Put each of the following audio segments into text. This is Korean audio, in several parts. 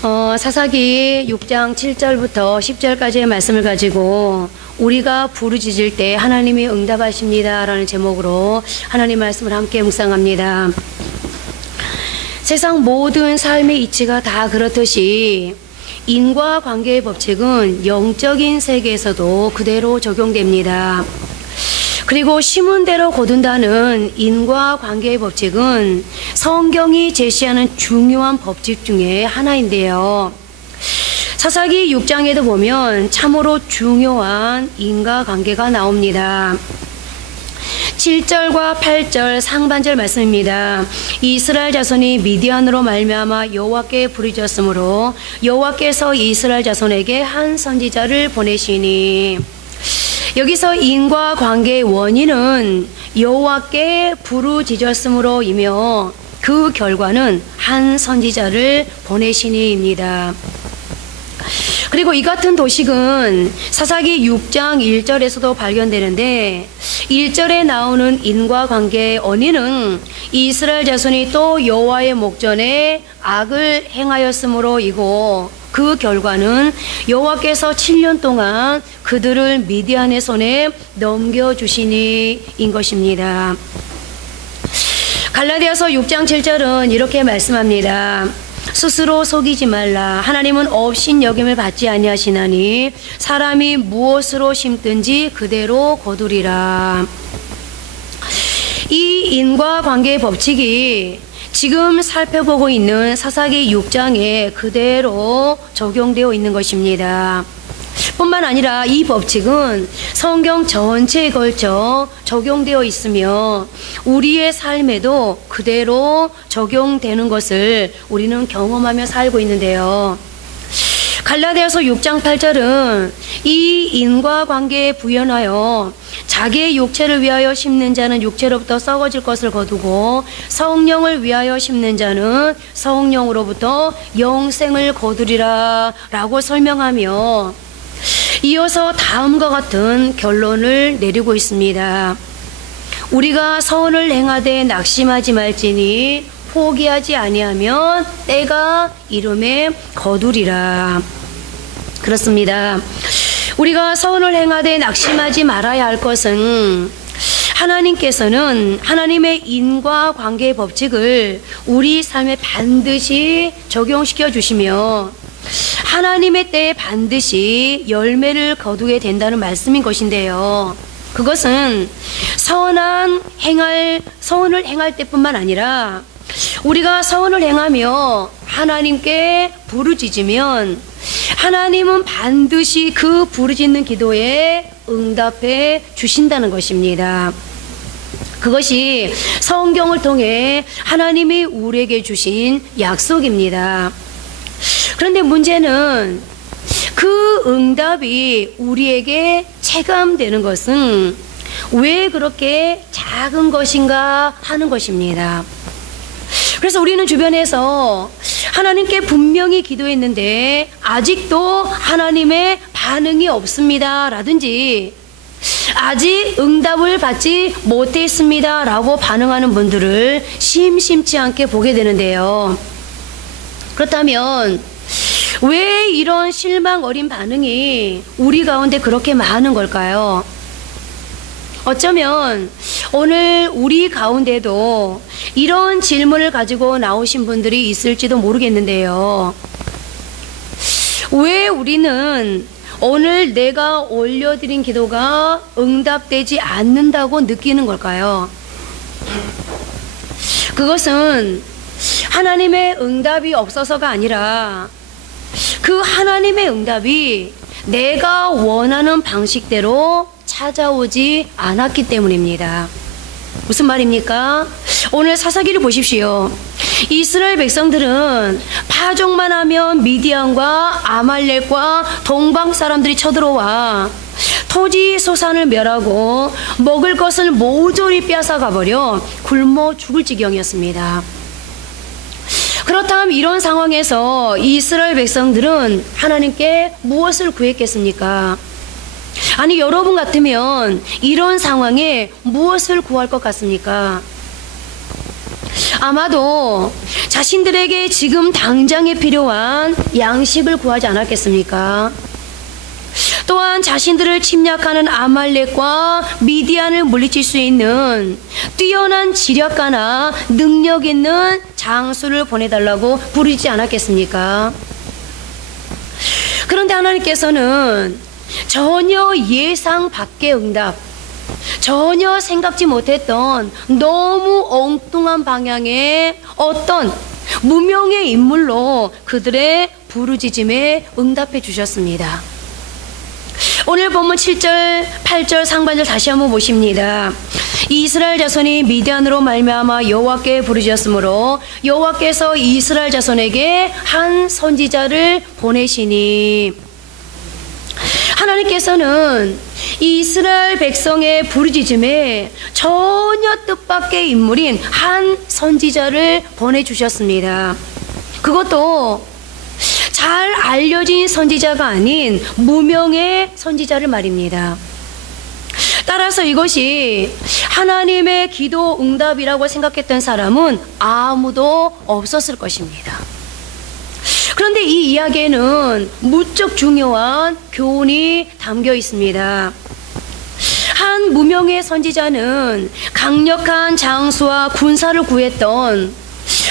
사사기 6장 7절부터 10절까지의 말씀을 가지고 우리가 부르짖을 때 하나님이 응답하십니다 라는 제목으로 하나님 말씀을 함께 묵상합니다. 세상 모든 삶의 이치가 다 그렇듯이 인과관계의 법칙은 영적인 세계에서도 그대로 적용됩니다. 그리고 심은 대로 거둔다는 인과관계의 법칙은 성경이 제시하는 중요한 법칙 중에 하나인데요. 사사기 6장에도 보면 참으로 중요한 인과관계가 나옵니다. 7절과 8절 상반절 말씀입니다. 이스라엘 자손이 미디안으로 말미암아 여호와께 부르짖었으므로 여호와께서 이스라엘 자손에게 한 선지자를 보내시니, 여기서 인과관계의 원인은 여호와께 부르짖었으므로이며 그 결과는 한 선지자를 보내시니입니다. 그리고 이 같은 도식은 사사기 6장 1절에서도 발견되는데, 1절에 나오는 인과관계의 원인은 이스라엘 자손이 또 여호와의 목전에 악을 행하였으므로이고, 그 결과는 여호와께서 7년 동안 그들을 미디안의 손에 넘겨주시니인 것입니다. 갈라디아서 6장 7절은 이렇게 말씀합니다. 스스로 속이지 말라. 하나님은 업신 여김을 받지 아니하시나니 사람이 무엇으로 심든지 그대로 거두리라. 이 인과관계의 법칙이 지금 살펴보고 있는 사사기 6장에 그대로 적용되어 있는 것입니다. 뿐만 아니라 이 법칙은 성경 전체에 걸쳐 적용되어 있으며 우리의 삶에도 그대로 적용되는 것을 우리는 경험하며 살고 있는데요. 갈라디아서 6장 8절은 이 인과관계에 부연하여 자기의 육체를 위하여 심는 자는 육체로부터 썩어질 것을 거두고 성령을 위하여 심는 자는 성령으로부터 영생을 거두리라 라고 설명하며 이어서 다음과 같은 결론을 내리고 있습니다. 우리가 선을 행하되 낙심하지 말지니 포기하지 아니하면 때가 이름에 거두리라. 그렇습니다. 우리가 선을 행하되 낙심하지 말아야 할 것은 하나님께서는 하나님의 인과관계의 법칙을 우리 삶에 반드시 적용시켜 주시며 하나님의 때에 반드시 열매를 거두게 된다는 말씀인 것인데요. 그것은 선을 행할 때뿐만 아니라 우리가 선을 행하며 하나님께 부르짖으면 하나님은 반드시 그 부르짖는 기도에 응답해 주신다는 것입니다. 그것이 성경을 통해 하나님이 우리에게 주신 약속입니다. 그런데 문제는 그 응답이 우리에게 체감되는 것은 왜 그렇게 작은 것인가 하는 것입니다. 그래서 우리는 주변에서 하나님께 분명히 기도했는데 아직도 하나님의 반응이 없습니다 라든지 아직 응답을 받지 못했습니다 라고 반응하는 분들을 심심치 않게 보게 되는데요. 그렇다면 왜 이런 실망 어린 반응이 우리 가운데 그렇게 많은 걸까요? 어쩌면 오늘 우리 가운데도 이런 질문을 가지고 나오신 분들이 있을지도 모르겠는데요. 왜 우리는 오늘 내가 올려드린 기도가 응답되지 않는다고 느끼는 걸까요? 그것은 하나님의 응답이 없어서가 아니라 그 하나님의 응답이 내가 원하는 방식대로 찾아오지 않았기 때문입니다. 무슨 말입니까? 오늘 사사기를 보십시오. 이스라엘 백성들은 파종만 하면 미디안과 아말렉과 동방 사람들이 쳐들어와 토지 소산을 멸하고 먹을 것을 모조리 빼앗아가 버려 굶어 죽을 지경이었습니다. 그렇다면 이런 상황에서 이스라엘 백성들은 하나님께 무엇을 구했겠습니까? 아니, 여러분 같으면 이런 상황에 무엇을 구할 것 같습니까? 아마도 자신들에게 지금 당장에 필요한 양식을 구하지 않았겠습니까? 또한 자신들을 침략하는 아말렉과 미디안을 물리칠 수 있는 뛰어난 지략가나 능력 있는 장수를 보내달라고 부르지 않았겠습니까? 그런데 하나님께서는 전혀 예상 밖의 응답, 전혀 생각지 못했던 너무 엉뚱한 방향의 어떤 무명의 인물로 그들의 부르짖음에 응답해 주셨습니다. 오늘 본문 7절, 8절 상반절 다시 한번 보십니다. 이스라엘 자손이 미디안으로 말미암아 여호와께 부르짖었으므로 여호와께서 이스라엘 자손에게 한 선지자를 보내시니, 하나님께서는 이스라엘 백성의 부르짖음에 전혀 뜻밖의 인물인 한 선지자를 보내주셨습니다. 그것도 잘 알려진 선지자가 아닌 무명의 선지자를 말입니다. 따라서 이것이 하나님의 기도 응답이라고 생각했던 사람은 아무도 없었을 것입니다. 그런데 이 이야기에는 무척 중요한 교훈이 담겨 있습니다. 한 무명의 선지자는 강력한 장수와 군사를 구했던,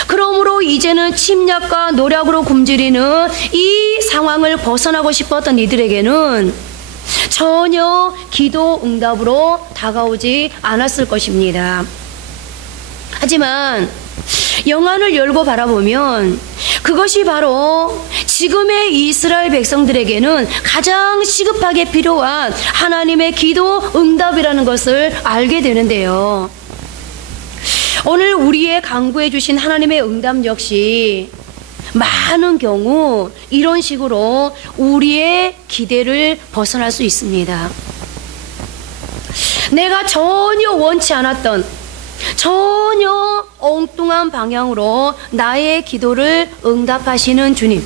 그러므로 이제는 침략과 노략으로 굶주리는 이 상황을 벗어나고 싶었던 이들에게는 전혀 기도 응답으로 다가오지 않았을 것입니다. 하지만 영안을 열고 바라보면 그것이 바로 지금의 이스라엘 백성들에게는 가장 시급하게 필요한 하나님의 기도 응답이라는 것을 알게 되는데요. 오늘 우리의 간구해 주신 하나님의 응답 역시 많은 경우 이런 식으로 우리의 기대를 벗어날 수 있습니다. 내가 전혀 원치 않았던, 전혀 엉뚱한 방향으로 나의 기도를 응답하시는 주님.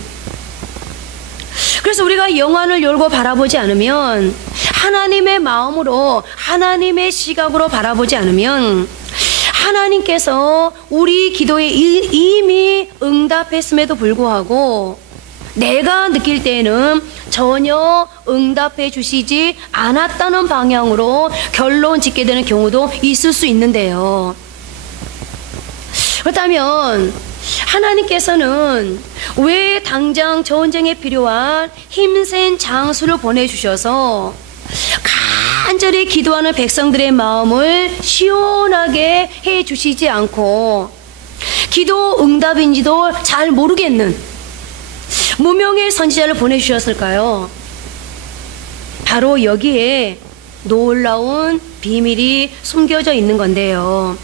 그래서 우리가 영안을 열고 바라보지 않으면, 하나님의 마음으로, 하나님의 시각으로 바라보지 않으면 하나님께서 우리 기도에 이미 응답했음에도 불구하고 내가 느낄 때에는 전혀 응답해 주시지 않았다는 방향으로 결론 짓게 되는 경우도 있을 수 있는데요. 그렇다면 하나님께서는 왜 당장 전쟁에 필요한 힘센 장수를 보내주셔서 간절히 기도하는 백성들의 마음을 시원하게 해주시지 않고 기도 응답인지도 잘 모르겠는 무명의 선지자를 보내주셨을까요? 바로 여기에 놀라운 비밀이 숨겨져 있는 건데요.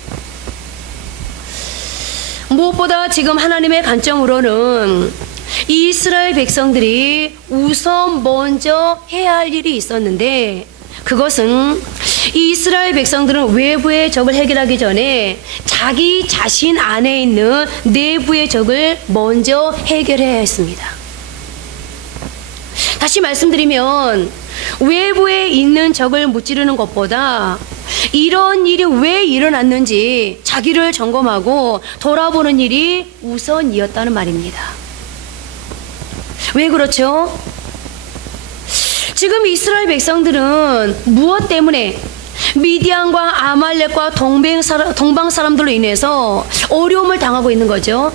무엇보다 지금 하나님의 관점으로는 이스라엘 백성들이 우선 먼저 해야 할 일이 있었는데, 그것은 이스라엘 백성들은 외부의 적을 해결하기 전에 자기 자신 안에 있는 내부의 적을 먼저 해결해야 했습니다. 다시 말씀드리면 외부에 있는 적을 무찌르는 것보다 이런 일이 왜 일어났는지 자기를 점검하고 돌아보는 일이 우선이었다는 말입니다. 왜 그렇죠? 지금 이스라엘 백성들은 무엇 때문에 미디안과 아말렉과 동방 사람들로 인해서 어려움을 당하고 있는 거죠?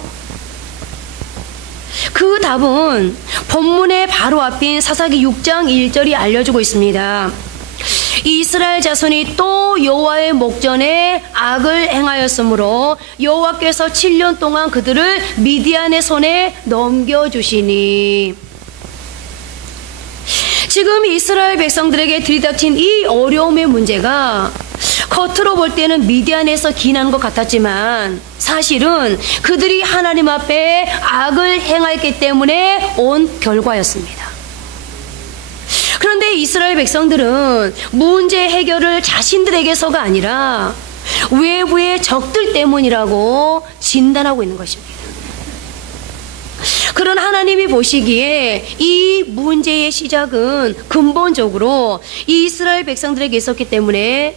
그 답은 본문의 바로 앞인 사사기 6장 1절이 알려주고 있습니다. 이스라엘 자손이 또 여호와의 목전에 악을 행하였으므로 여호와께서 7년 동안 그들을 미디안의 손에 넘겨주시니. 지금 이스라엘 백성들에게 들이닥친 이 어려움의 문제가 겉으로 볼 때는 미디안에서 기인하는 것 같았지만 사실은 그들이 하나님 앞에 악을 행하였기 때문에 온 결과였습니다. 그런데 이스라엘 백성들은 문제 해결을 자신들에게서가 아니라 외부의 적들 때문이라고 진단하고 있는 것입니다. 그런 하나님이 보시기에 이 문제의 시작은 근본적으로 이스라엘 백성들에게 있었기 때문에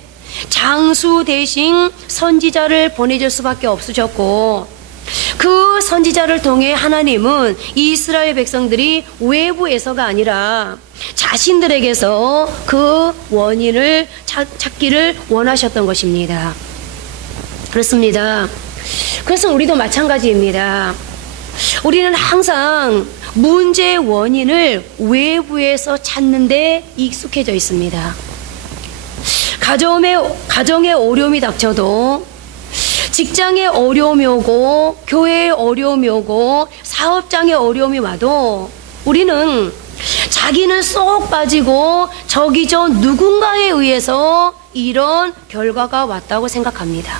장수 대신 선지자를 보내줄 수밖에 없으셨고, 그 선지자를 통해 하나님은 이스라엘 백성들이 외부에서가 아니라 자신들에게서 그 원인을 찾기를 원하셨던 것입니다. 그렇습니다. 그래서 우리도 마찬가지입니다. 우리는 항상 문제의 원인을 외부에서 찾는 데 익숙해져 있습니다. 가정에 어려움이 닥쳐도, 직장에 어려움이 오고, 교회에 어려움이 오고, 사업장에 어려움이 와도 우리는 자기는 쏙 빠지고 저기 저 누군가에 의해서 이런 결과가 왔다고 생각합니다.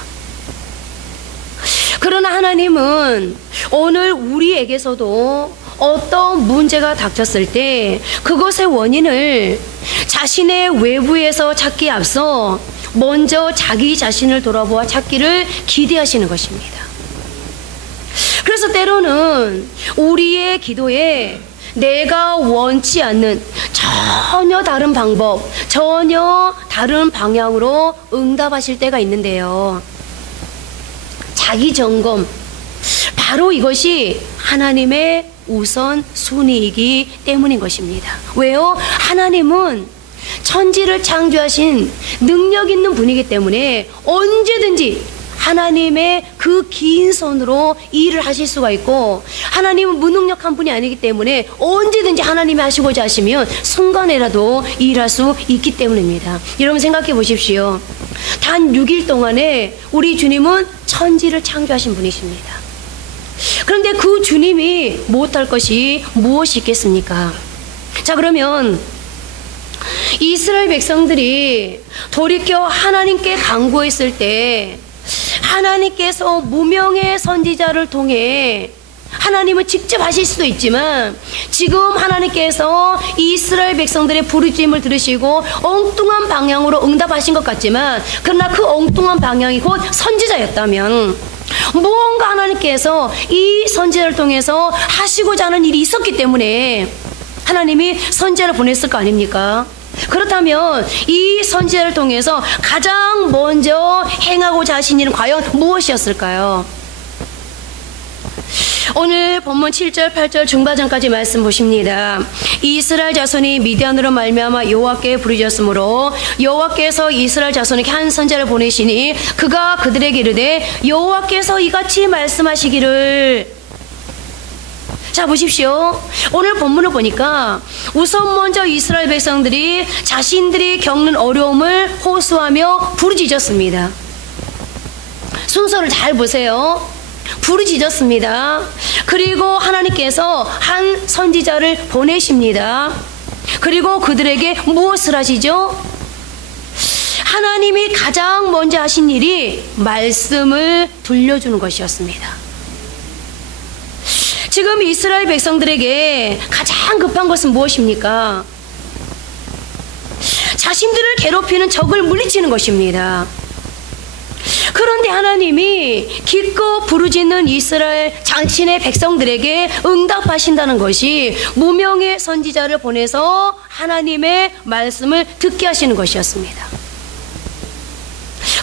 그러나 하나님은 오늘 우리에게서도 어떤 문제가 닥쳤을 때 그것의 원인을 자신의 외부에서 찾기에 앞서 먼저 자기 자신을 돌아보아 찾기를 기대하시는 것입니다. 그래서 때로는 우리의 기도에 내가 원치 않는 전혀 다른 방법, 전혀 다른 방향으로 응답하실 때가 있는데요. 자기 점검, 바로 이것이 하나님의 우선 순위이기 때문인 것입니다. 왜요? 하나님은 천지를 창조하신 능력 있는 분이기 때문에 언제든지 하나님의 그 긴 손으로 일을 하실 수가 있고, 하나님은 무능력한 분이 아니기 때문에 언제든지 하나님이 하시고자 하시면 순간에라도 일할 수 있기 때문입니다. 여러분 생각해 보십시오. 단 6일 동안에 우리 주님은 천지를 창조하신 분이십니다. 그런데 그 주님이 못할 것이 무엇이 있겠습니까? 자, 그러면 이스라엘 백성들이 돌이켜 하나님께 간구했을 때 하나님께서 무명의 선지자를 통해 하나님은 직접 하실 수도 있지만, 지금 하나님께서 이스라엘 백성들의 부르짖음을 들으시고 엉뚱한 방향으로 응답하신 것 같지만, 그러나 그 엉뚱한 방향이 곧 선지자였다면 무언가 하나님께서 이 선지자를 통해서 하시고자 하는 일이 있었기 때문에 하나님이 선지자를 보냈을 거 아닙니까? 그렇다면 이 선지자를 통해서 가장 먼저 행하고자 하신 일은 과연 무엇이었을까요? 오늘 본문 7절 8절 중반전까지 말씀 보십니다. 이스라엘 자손이 미디안으로 말미암아 여호와께 부르짖었으므로 여호와께서 이스라엘 자손에게 한 선지자를 보내시니 그가 그들에게 이르되 여호와께서 이같이 말씀하시기를. 자, 보십시오. 오늘 본문을 보니까 우선 먼저 이스라엘 백성들이 자신들이 겪는 어려움을 호소하며 부르짖었습니다. 순서를 잘 보세요. 부르짖었습니다. 그리고 하나님께서 한 선지자를 보내십니다. 그리고 그들에게 무엇을 하시죠? 하나님이 가장 먼저 하신 일이 말씀을 들려주는 것이었습니다. 지금 이스라엘 백성들에게 가장 급한 것은 무엇입니까? 자신들을 괴롭히는 적을 물리치는 것입니다. 그런데 하나님이 기껏 부르짖는 이스라엘 자신의 백성들에게 응답하신다는 것이 무명의 선지자를 보내서 하나님의 말씀을 듣게 하시는 것이었습니다.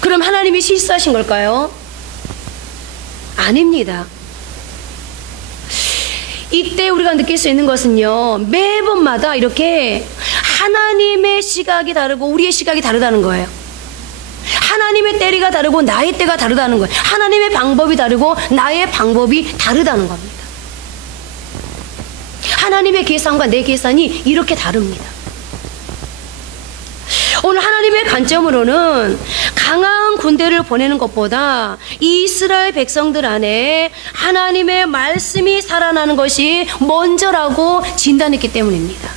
그럼 하나님이 실수하신 걸까요? 아닙니다. 이때 우리가 느낄 수 있는 것은요, 매번마다 이렇게 하나님의 시각이 다르고 우리의 시각이 다르다는 거예요. 하나님의 때리가 다르고 나의 때가 다르다는 거예요. 하나님의 방법이 다르고 나의 방법이 다르다는 겁니다. 하나님의 계산과 내 계산이 이렇게 다릅니다. 오늘 하나님의 관점으로는 강한 군대를 보내는 것보다 이스라엘 백성들 안에 하나님의 말씀이 살아나는 것이 먼저라고 진단했기 때문입니다.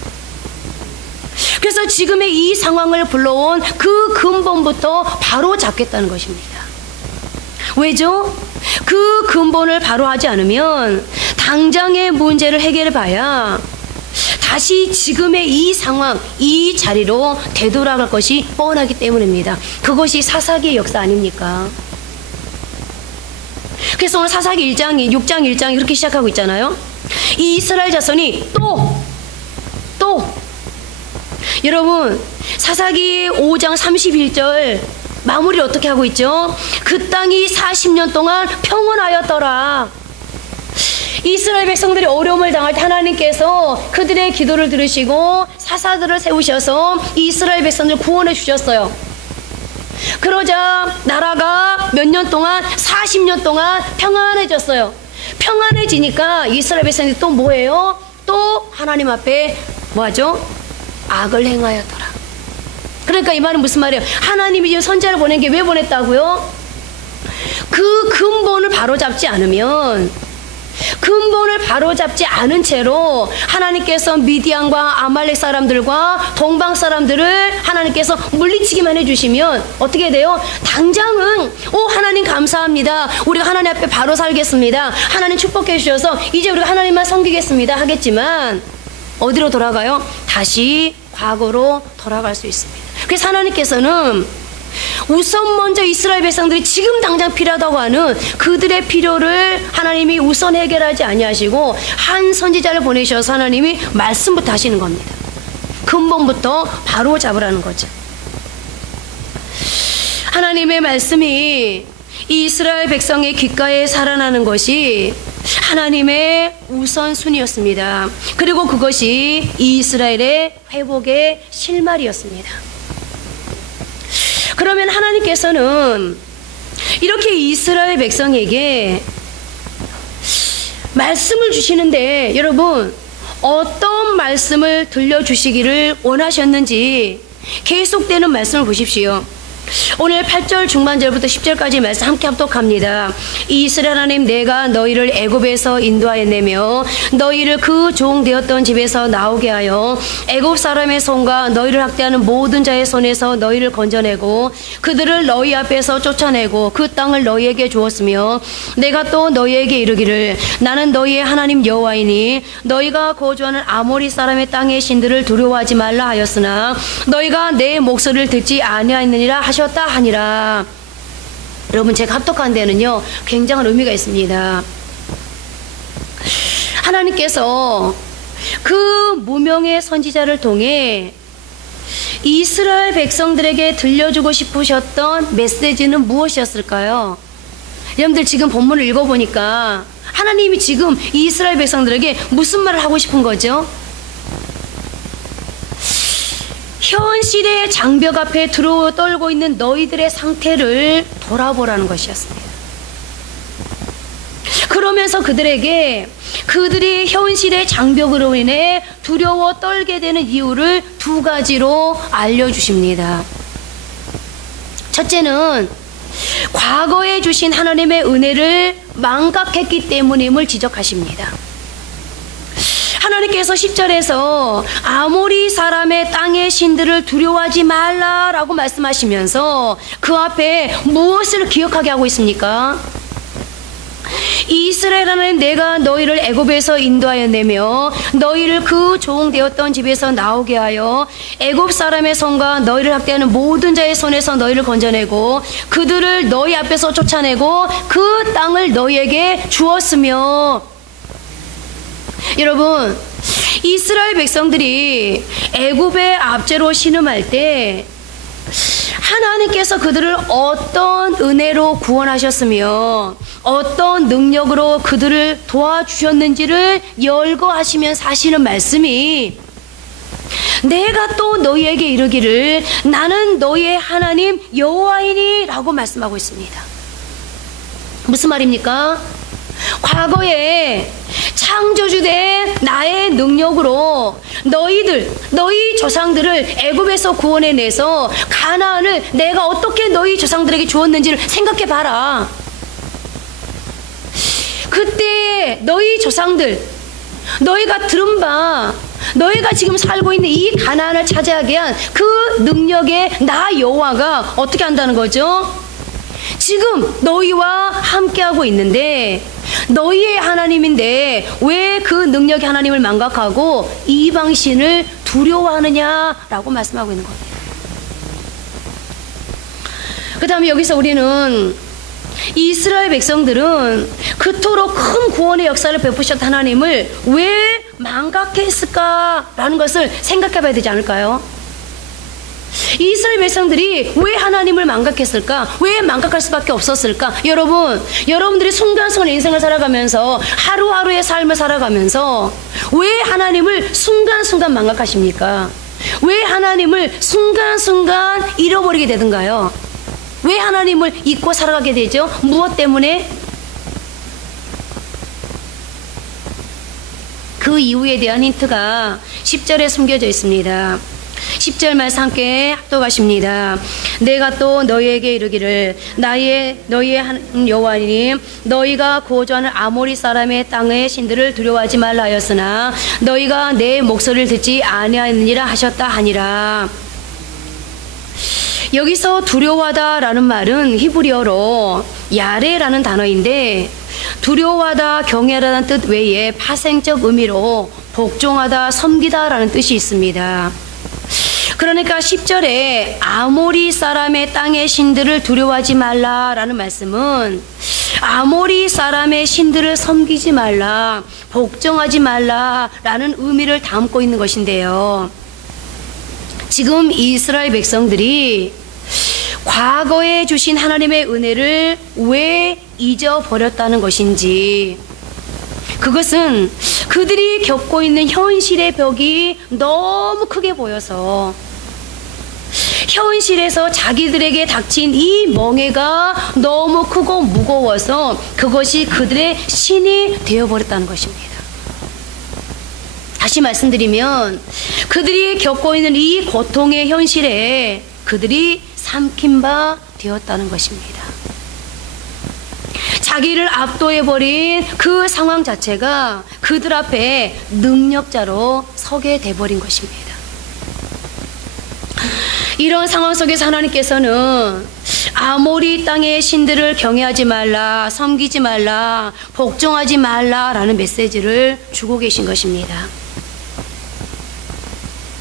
그래서 지금의 이 상황을 불러온 그 근본부터 바로 잡겠다는 것입니다. 왜죠? 그 근본을 바로 하지 않으면 당장의 문제를 해결해 봐야 다시 지금의 이 상황, 이 자리로 되돌아갈 것이 뻔하기 때문입니다. 그것이 사사기의 역사 아닙니까? 그래서 오늘 사사기 1장이 6장 1장이 이렇게 시작하고 있잖아요. 이 이스라엘 자손이 또 여러분 사사기 5장 31절 마무리를 어떻게 하고 있죠? 그 땅이 40년 동안 평온하였더라. 이스라엘 백성들이 어려움을 당할 때 하나님께서 그들의 기도를 들으시고 사사들을 세우셔서 이스라엘 백성들을 구원해 주셨어요. 그러자 나라가 몇 년 동안 40년 동안 평안해졌어요. 평안해지니까 이스라엘 백성들이 또 뭐예요? 또 하나님 앞에 뭐하죠? 악을 행하였더라. 그러니까 이 말은 무슨 말이에요? 하나님이 지금 선지자를 보낸 게 왜 보냈다고요? 그 근본을 바로잡지 않으면, 근본을 바로잡지 않은 채로 하나님께서 미디안과 아말렉 사람들과 동방 사람들을 하나님께서 물리치기만 해주시면 어떻게 돼요? 당장은 하나님 감사합니다, 우리가 하나님 앞에 바로 살겠습니다, 하나님 축복해 주셔서 이제 우리가 하나님만 섬기겠습니다 하겠지만 어디로 돌아가요? 다시 과거로 돌아갈 수 있습니다. 그래서 하나님께서는 우선 먼저 이스라엘 백성들이 지금 당장 필요하다고 하는 그들의 필요를 하나님이 우선 해결하지 아니하시고 한 선지자를 보내셔서 하나님이 말씀부터 하시는 겁니다. 근본부터 바로 잡으라는 거죠. 하나님의 말씀이 이스라엘 백성의 귓가에 살아나는 것이 하나님의 우선순위였습니다. 그리고 그것이 이스라엘의 회복의 실마리였습니다. 그러면 하나님께서는 이렇게 이스라엘 백성에게 말씀을 주시는데 여러분 어떤 말씀을 들려주시기를 원하셨는지 계속되는 말씀을 보십시오. 오늘 8절 중반절부터 10절까지 말씀 함께 합독합니다. 이스라엘 하나님, 내가 너희를 애굽에서 인도하였내며 너희를 그 종 되었던 집에서 나오게 하여 애굽 사람의 손과 너희를 학대하는 모든 자의 손에서 너희를 건져내고 그들을 너희 앞에서 쫓아내고 그 땅을 너희에게 주었으며 내가 또 너희에게 이르기를 나는 너희의 하나님 여호와이니 너희가 거주하는 아모리 사람의 땅의 신들을 두려워하지 말라 하였으나 너희가 내 목소리를 듣지 아니하였느니라 하셨다 하니라. 여러분, 제가 합독한 데는요 굉장한 의미가 있습니다. 하나님께서 그 무명의 선지자를 통해 이스라엘 백성들에게 들려주고 싶으셨던 메시지는 무엇이었을까요? 여러분들 지금 본문을 읽어보니까 하나님이 지금 이스라엘 백성들에게 무슨 말을 하고 싶은 거죠? 현실의 장벽 앞에 떨고 있는 너희들의 상태를 돌아보라는 것이었습니다. 그러면서 그들에게 그들이 현실의 장벽으로 인해 두려워 떨게 되는 이유를 두 가지로 알려주십니다. 첫째는 과거에 주신 하나님의 은혜를 망각했기 때문임을 지적하십니다. 하나님께서 10절에서 아모리 사람의 땅의 신들을 두려워하지 말라라고 말씀하시면서 그 앞에 무엇을 기억하게 하고 있습니까? 이스라엘 하나님, 내가 너희를 애굽에서 인도하였내며 너희를 그 종 되었던 집에서 나오게 하여 애굽 사람의 손과 너희를 학대하는 모든 자의 손에서 너희를 건져내고 그들을 너희 앞에서 쫓아내고 그 땅을 너희에게 주었으며. 여러분, 이스라엘 백성들이 애굽의 압제로 신음할 때 하나님께서 그들을 어떤 은혜로 구원하셨으며 어떤 능력으로 그들을 도와주셨는지를 열거하시면서 하시는 말씀이 내가 또 너희에게 이르기를 나는 너희의 하나님 여호와이니 라고 말씀하고 있습니다. 무슨 말입니까? 과거에 창조주된 나의 능력으로 너희 조상들을 애굽에서 구원해내서 가나안을 내가 어떻게 너희 조상들에게 주었는지를 생각해봐라. 그때 너희 조상들, 너희가 들은 바, 너희가 지금 살고 있는 이 가나안을 차지하게 한 그 능력의 나 여호와가 어떻게 한다는 거죠? 지금 너희와 함께하고 있는데 너희의 하나님인데 왜 그 능력의 하나님을 망각하고 이방신을 두려워하느냐라고 말씀하고 있는 겁니다. 그 다음에 여기서 우리는 이스라엘 백성들은 그토록 큰 구원의 역사를 베푸셨던 하나님을 왜 망각했을까라는 것을 생각해 봐야 되지 않을까요? 이스라엘 백성들이 왜 하나님을 망각했을까? 왜 망각할 수밖에 없었을까? 여러분들이 순간순간 인생을 살아가면서 하루하루의 삶을 살아가면서 왜 하나님을 순간순간 망각하십니까? 왜 하나님을 순간순간 잃어버리게 되던가요? 왜 하나님을 잊고 살아가게 되죠? 무엇 때문에? 그 이유에 대한 힌트가 10절에 숨겨져 있습니다. 10절 말씀 함께 합독하십니다. 내가 또 너희에게 이르기를 너희의 하나님 여호와니 너희가 거주하는 아모리 사람의 땅의 신들을 두려워하지 말라 하였으나 너희가 내 목소리를 듣지 아니하느니라 하셨다 하니라. 여기서 두려워하다라는 말은 히브리어로 야레라는 단어인데 두려워하다, 경외하다는 뜻 외에 파생적 의미로 복종하다, 섬기다라는 뜻이 있습니다. 그러니까 10절에 아모리 사람의 땅의 신들을 두려워하지 말라라는 말씀은 아모리 사람의 신들을 섬기지 말라, 복종하지 말라라는 의미를 담고 있는 것인데요. 지금 이스라엘 백성들이 과거에 주신 하나님의 은혜를 왜 잊어버렸다는 것인지, 그것은 그들이 겪고 있는 현실의 벽이 너무 크게 보여서 현실에서 자기들에게 닥친 이 멍해가 너무 크고 무거워서 그것이 그들의 신이 되어버렸다는 것입니다. 다시 말씀드리면 그들이 겪고 있는 이 고통의 현실에 그들이 삼킨 바 되었다는 것입니다. 자기를 압도해버린 그 상황 자체가 그들 앞에 능력자로 서게 돼버린 것입니다. 이런 상황 속에서 하나님께서는 아모리 땅의 신들을 경외하지 말라, 섬기지 말라, 복종하지 말라라는 메시지를 주고 계신 것입니다.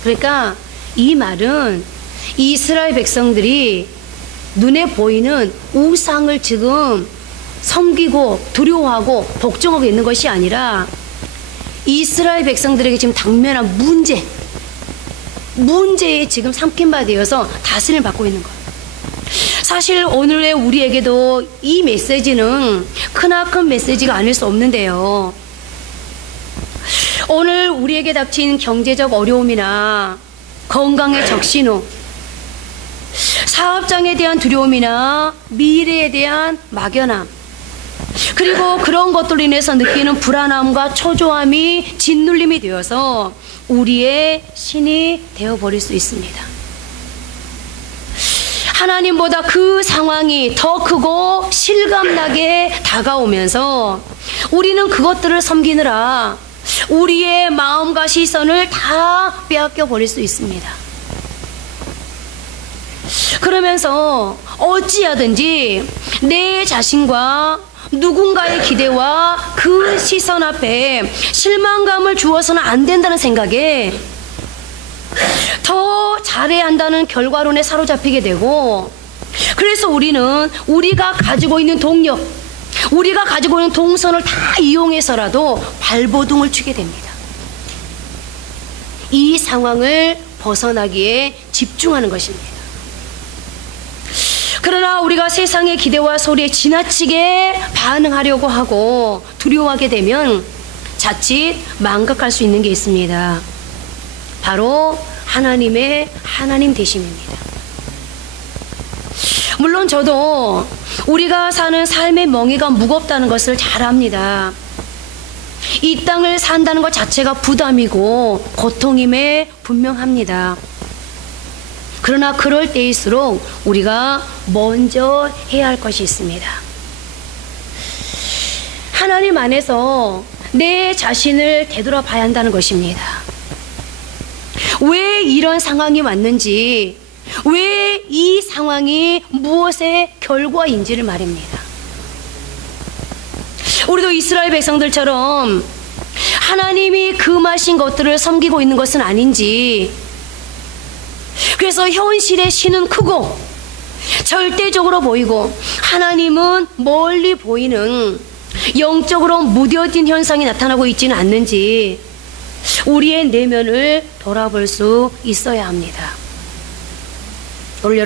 그러니까 이 말은 이스라엘 백성들이 눈에 보이는 우상을 지금 섬기고 두려워하고 복종하고 있는 것이 아니라 이스라엘 백성들에게 지금 당면한 문제에 지금 삼킨 바 되어서 다스림을 받고 있는 거예요. 사실 오늘의 우리에게도 이 메시지는 크나큰 메시지가 아닐 수 없는데요. 오늘 우리에게 닥친 경제적 어려움이나 건강의 적신호, 사업장에 대한 두려움이나 미래에 대한 막연함, 그리고 그런 것들로 인해서 느끼는 불안함과 초조함이 짓눌림이 되어서 우리의 신이 되어버릴 수 있습니다. 하나님보다 그 상황이 더 크고 실감나게 다가오면서 우리는 그것들을 섬기느라 우리의 마음과 시선을 다 빼앗겨 버릴 수 있습니다. 그러면서 어찌하든지 내 자신과 누군가의 기대와 그 시선 앞에 실망감을 주어서는 안 된다는 생각에 더 잘해야 한다는 결과론에 사로잡히게 되고, 그래서 우리는 우리가 가지고 있는 동력, 우리가 가지고 있는 동선을 다 이용해서라도 발버둥을 치게 됩니다. 이 상황을 벗어나기에 집중하는 것입니다. 그러나 우리가 세상의 기대와 소리에 지나치게 반응하려고 하고 두려워하게 되면 자칫 망각할 수 있는 게 있습니다. 바로 하나님의 하나님 되심입니다. 물론 저도 우리가 사는 삶의 멍에가 무겁다는 것을 잘 압니다. 이 땅을 산다는 것 자체가 부담이고 고통임에 분명합니다. 그러나 그럴 때일수록 우리가 먼저 해야 할 것이 있습니다. 하나님 안에서 내 자신을 되돌아봐야 한다는 것입니다. 왜 이런 상황이 왔는지, 왜 이 상황이 무엇의 결과인지를 말입니다. 우리도 이스라엘 백성들처럼 하나님이 금하신 것들을 섬기고 있는 것은 아닌지, 그래서 현실의 신은 크고 절대적으로 보이고 하나님은 멀리 보이는 영적으로 무뎌진 현상이 나타나고 있지는 않는지 우리의 내면을 돌아볼 수 있어야 합니다. 오늘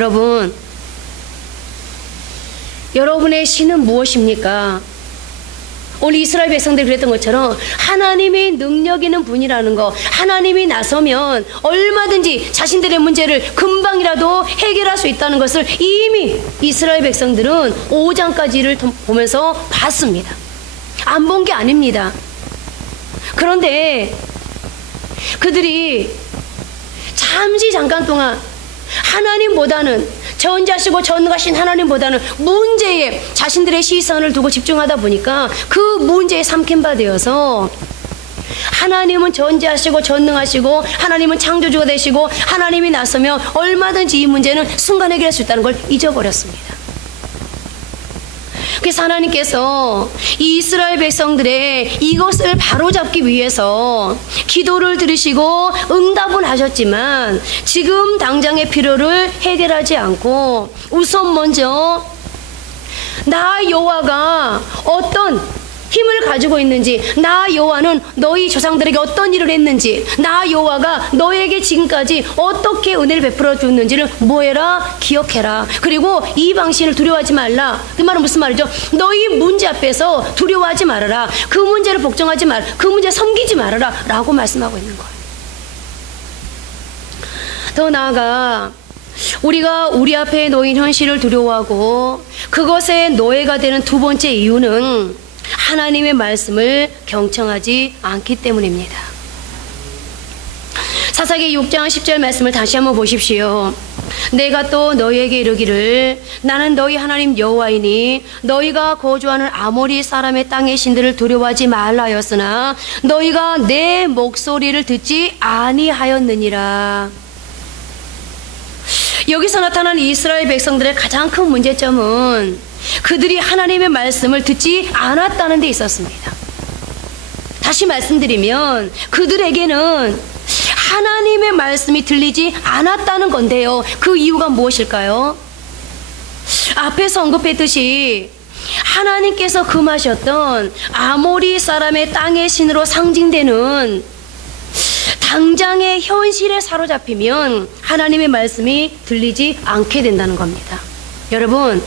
여러분의 신은 무엇입니까? 오늘 이스라엘 백성들이 그랬던 것처럼 하나님이 능력 있는 분이라는 거, 하나님이 나서면 얼마든지 자신들의 문제를 금방이라도 해결할 수 있다는 것을 이미 이스라엘 백성들은 5장까지를 보면서 봤습니다. 안 본 게 아닙니다. 그런데 그들이 잠깐 동안 하나님보다는, 전지하시고 전능하신 하나님보다는 문제에 자신들의 시선을 두고 집중하다 보니까 그 문제에 삼킨 바 되어서 하나님은 전지하시고 전능하시고 하나님은 창조주가 되시고 하나님이 나서면 얼마든지 이 문제는 순간 해결할 수 있다는 걸 잊어버렸습니다. 그래서 하나님께서 이 이스라엘 백성들의 이것을 바로잡기 위해서 기도를 들으시고 응답은 하셨지만 지금 당장의 필요를 해결하지 않고 우선 먼저 나 여호와가 어떤 힘을 가지고 있는지, 나 여호와는 너희 조상들에게 어떤 일을 했는지, 나 여호와가 너에게 지금까지 어떻게 은혜를 베풀어 줬는지를 뭐해라? 기억해라. 그리고 이 방신을 두려워하지 말라. 그 말은 무슨 말이죠? 너희 문제 앞에서 두려워하지 말아라. 그 문제를 복종하지 말, 그 문제 섬기지 말아라 라고 말씀하고 있는 거예요. 더 나아가 우리가 우리 앞에 놓인 현실을 두려워하고 그것에 노예가 되는 두 번째 이유는 하나님의 말씀을 경청하지 않기 때문입니다. 사사기 6장 10절 말씀을 다시 한번 보십시오. 내가 또 너희에게 이르기를 나는 너희 하나님 여호와이니 너희가 거주하는 아모리 사람의 땅의 신들을 두려워하지 말라 하였으나 너희가 내 목소리를 듣지 아니하였느니라. 여기서 나타난 이스라엘 백성들의 가장 큰 문제점은 그들이 하나님의 말씀을 듣지 않았다는 데 있었습니다. 다시 말씀드리면 그들에게는 하나님의 말씀이 들리지 않았다는 건데요. 그 이유가 무엇일까요? 앞에서 언급했듯이 하나님께서 금하셨던 아모리 사람의 땅의 신으로 상징되는 당장의 현실에 사로잡히면 하나님의 말씀이 들리지 않게 된다는 겁니다. 여러분,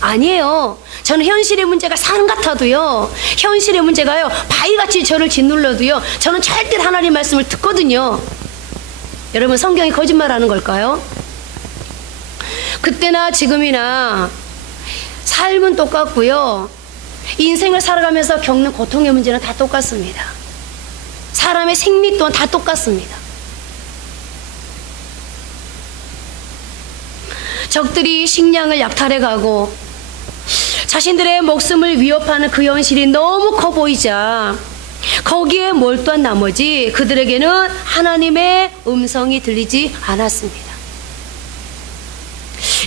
아니에요. 저는 현실의 문제가 산 같아도요, 현실의 문제가요 바위같이 저를 짓눌러도요 저는 절대 하나님 말씀을 듣거든요. 여러분, 성경이 거짓말하는 걸까요? 그때나 지금이나 삶은 똑같고요, 인생을 살아가면서 겪는 고통의 문제는 다 똑같습니다. 사람의 생리 또한 다 똑같습니다. 적들이 식량을 약탈해가고 자신들의 목숨을 위협하는 그 현실이 너무 커 보이자 거기에 몰두한 나머지 그들에게는 하나님의 음성이 들리지 않았습니다.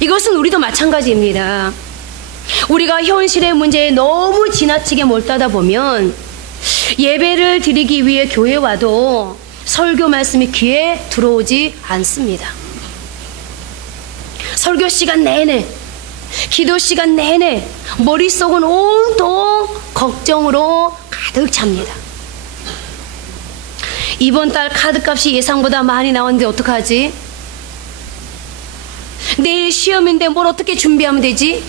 이것은 우리도 마찬가지입니다. 우리가 현실의 문제에 너무 지나치게 몰두하다 보면 예배를 드리기 위해 교회 와도 설교 말씀이 귀에 들어오지 않습니다. 설교 시간 내내, 기도 시간 내내 머릿속은 온통 걱정으로 가득 찹니다. 이번 달 카드값이 예상보다 많이 나왔는데 어떡하지? 내일 시험인데 뭘 어떻게 준비하면 되지?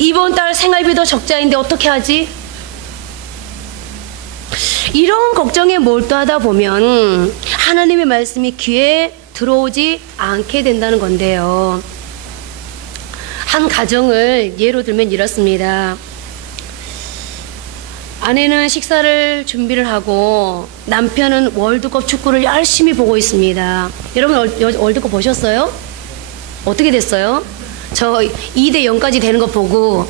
이번 달 생활비도 적자인데 어떻게 하지? 이런 걱정에 몰두하다 보면 하나님의 말씀이 귀에 들어오지 않게 된다는 건데요. 한 가정을 예로 들면 이렇습니다. 아내는 식사를 준비를 하고 남편은 월드컵 축구를 열심히 보고 있습니다. 여러분 월드컵 보셨어요? 어떻게 됐어요? 저 2대 0까지 되는 거 보고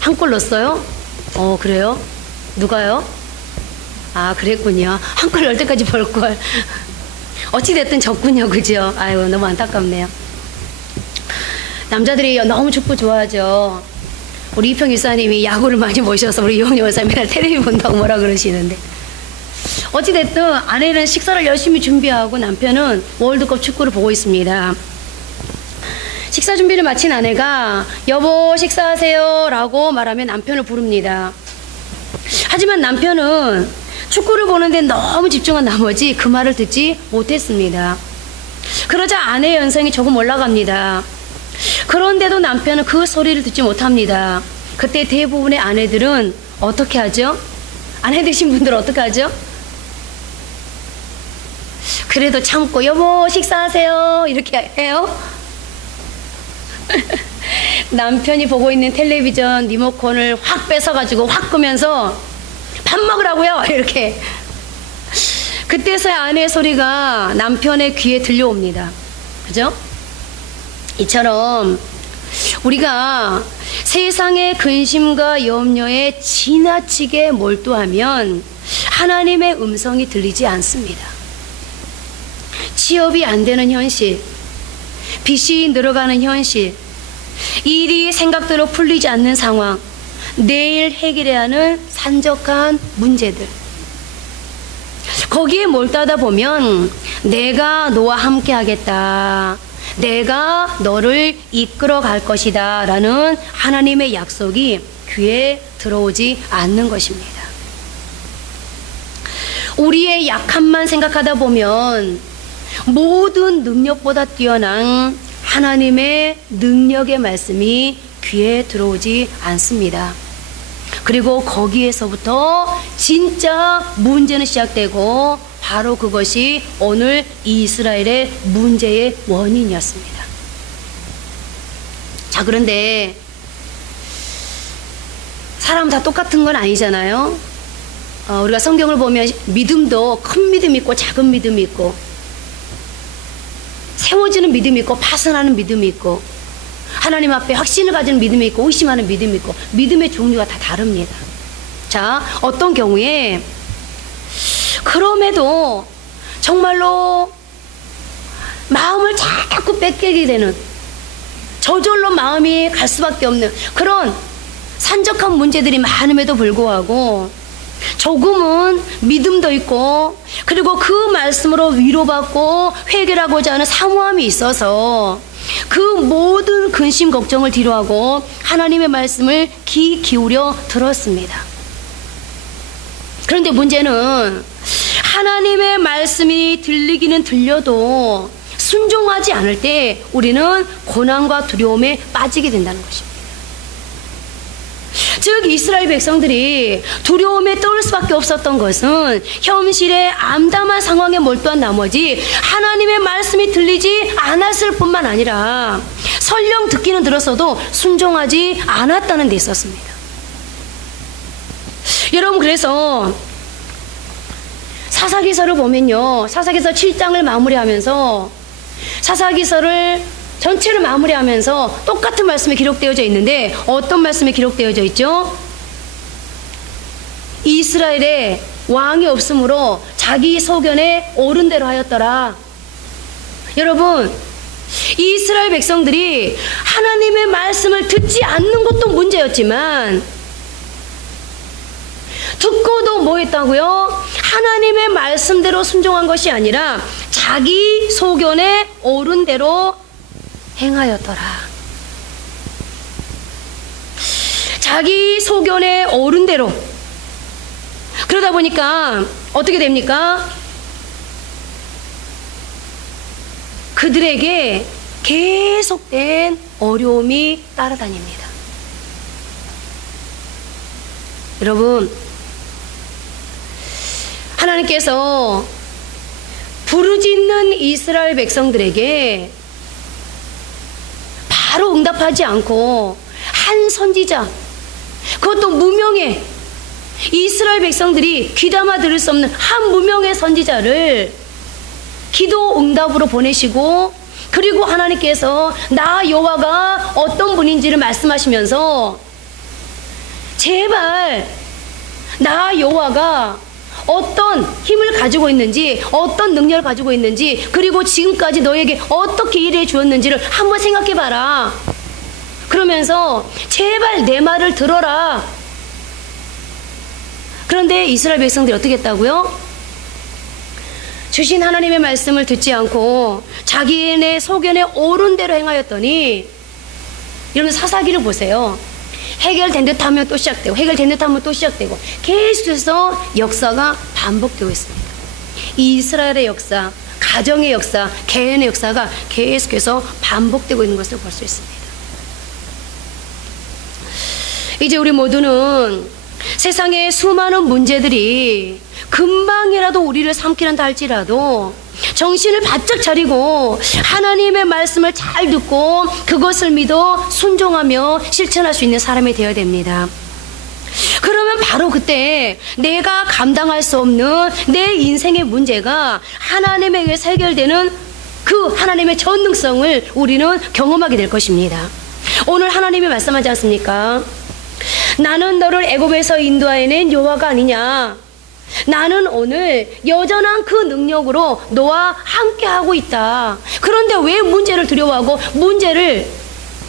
한 골 넣었어요? 그래요? 누가요? 아, 그랬군요. 한 골 넣을 때까지 벌걸. 어찌됐든 졌군요. 그죠? 아유, 너무 안타깝네요. 남자들이 너무 축구 좋아하죠. 우리 이평 일사님이 야구를 많이 보셔서 우리 이홍 여사 맨날 텔레비 본다고 뭐라 그러시는데, 어찌됐든 아내는 식사를 열심히 준비하고 남편은 월드컵 축구를 보고 있습니다. 식사 준비를 마친 아내가 여보 식사하세요 라고 말하면 남편을 부릅니다. 하지만 남편은 축구를 보는데 너무 집중한 나머지 그 말을 듣지 못했습니다. 그러자 아내의 연성이 조금 올라갑니다. 그런데도 남편은 그 소리를 듣지 못합니다. 그때 대부분의 아내들은 어떻게 하죠? 아내 되신 분들은 어떻게 하죠? 그래도 참고 여보 식사하세요 이렇게 해요. 남편이 보고 있는 텔레비전 리모컨을 확 뺏어가지고 확 끄면서 밥 먹으라고요 이렇게. 그때서야 아내의 소리가 남편의 귀에 들려옵니다. 그죠? 이처럼 우리가 세상의 근심과 염려에 지나치게 몰두하면 하나님의 음성이 들리지 않습니다. 취업이 안 되는 현실, 빚이 늘어가는 현실, 일이 생각대로 풀리지 않는 상황, 내일 해결해야 하는 산적한 문제들, 거기에 몰두하다 보면 내가 너와 함께 하겠다, 내가 너를 이끌어 갈 것이다 라는 하나님의 약속이 귀에 들어오지 않는 것입니다. 우리의 약함만 생각하다 보면 모든 능력보다 뛰어난 하나님의 능력의 말씀이 귀에 들어오지 않습니다. 그리고 거기에서부터 진짜 문제는 시작되고 바로 그것이 오늘 이스라엘의 문제의 원인이었습니다. 자, 그런데 사람 다 똑같은 건 아니잖아요. 우리가 성경을 보면 믿음도 큰 믿음이 있고 작은 믿음이 있고, 세워지는 믿음이 있고 파산하는 믿음이 있고, 하나님 앞에 확신을 가지는 믿음이 있고 의심하는 믿음이 있고, 믿음의 종류가 다 다릅니다. 자, 어떤 경우에 그럼에도 정말로 마음을 자꾸 뺏기게 되는, 저절로 마음이 갈 수밖에 없는 그런 산적한 문제들이 많음에도 불구하고 조금은 믿음도 있고, 그리고 그 말씀으로 위로받고 해결하고자 하는 사모함이 있어서 그 모든 근심 걱정을 뒤로하고 하나님의 말씀을 귀 기울여 들었습니다. 그런데 문제는 하나님의 말씀이 들리기는 들려도 순종하지 않을 때 우리는 고난과 두려움에 빠지게 된다는 것입니다. 즉 이스라엘 백성들이 두려움에 떨 수밖에 없었던 것은 현실의 암담한 상황에 몰두한 나머지 하나님의 말씀이 들리지 않았을 뿐만 아니라 설령 듣기는 들었어도 순종하지 않았다는 데 있었습니다. 여러분, 그래서 사사기서를 보면요, 사사기서 7장을 마무리하면서 사사기서를 전체를 마무리하면서 똑같은 말씀이 기록되어져 있는데 어떤 말씀이 기록되어져 있죠? 이스라엘에 왕이 없으므로 자기 소견에 옳은 대로 하였더라. 여러분, 이스라엘 백성들이 하나님의 말씀을 듣지 않는 것도 문제였지만 듣고도 뭐 했다고요? 하나님의 말씀대로 순종한 것이 아니라 자기 소견에 옳은 대로 행하였더라. 자기 소견에 옳은 대로. 그러다 보니까 어떻게 됩니까? 그들에게 계속된 어려움이 따라다닙니다. 여러분, 하나님께서 부르짖는 이스라엘 백성들에게 바로 응답하지 않고 한 선지자, 그것도 무명의, 이스라엘 백성들이 귀담아 들을 수 없는 한 무명의 선지자를 기도 응답으로 보내시고, 그리고 하나님께서 나 여호와가 어떤 분인지를 말씀하시면서 제발 나 여호와가 어떤 힘을 가지고 있는지, 어떤 능력을 가지고 있는지, 그리고 지금까지 너에게 어떻게 일해 주었는지를 한번 생각해 봐라. 그러면서 제발 내 말을 들어라. 그런데 이스라엘 백성들이 어떻게 했다고요? 주신 하나님의 말씀을 듣지 않고 자기네 소견에 옳은 대로 행하였더니, 여러분 사사기를 보세요. 해결된 듯 하면 또 시작되고 해결된 듯 하면 또 시작되고 계속해서 역사가 반복되고 있습니다. 이스라엘의 역사, 가정의 역사, 개인의 역사가 계속해서 반복되고 있는 것을 볼 수 있습니다. 이제 우리 모두는 세상의 수많은 문제들이 금방이라도 우리를 삼키는다 할지라도 정신을 바짝 차리고 하나님의 말씀을 잘 듣고 그것을 믿어 순종하며 실천할 수 있는 사람이 되어야 됩니다. 그러면 바로 그때 내가 감당할 수 없는 내 인생의 문제가 하나님에 의해 해결되는 그 하나님의 전능성을 우리는 경험하게 될 것입니다. 오늘 하나님이 말씀하지 않습니까? 나는 너를 애굽에서 인도하여낸 여호와가 아니냐. 나는 오늘 여전한 그 능력으로 너와 함께하고 있다. 그런데 왜 문제를 두려워하고 문제를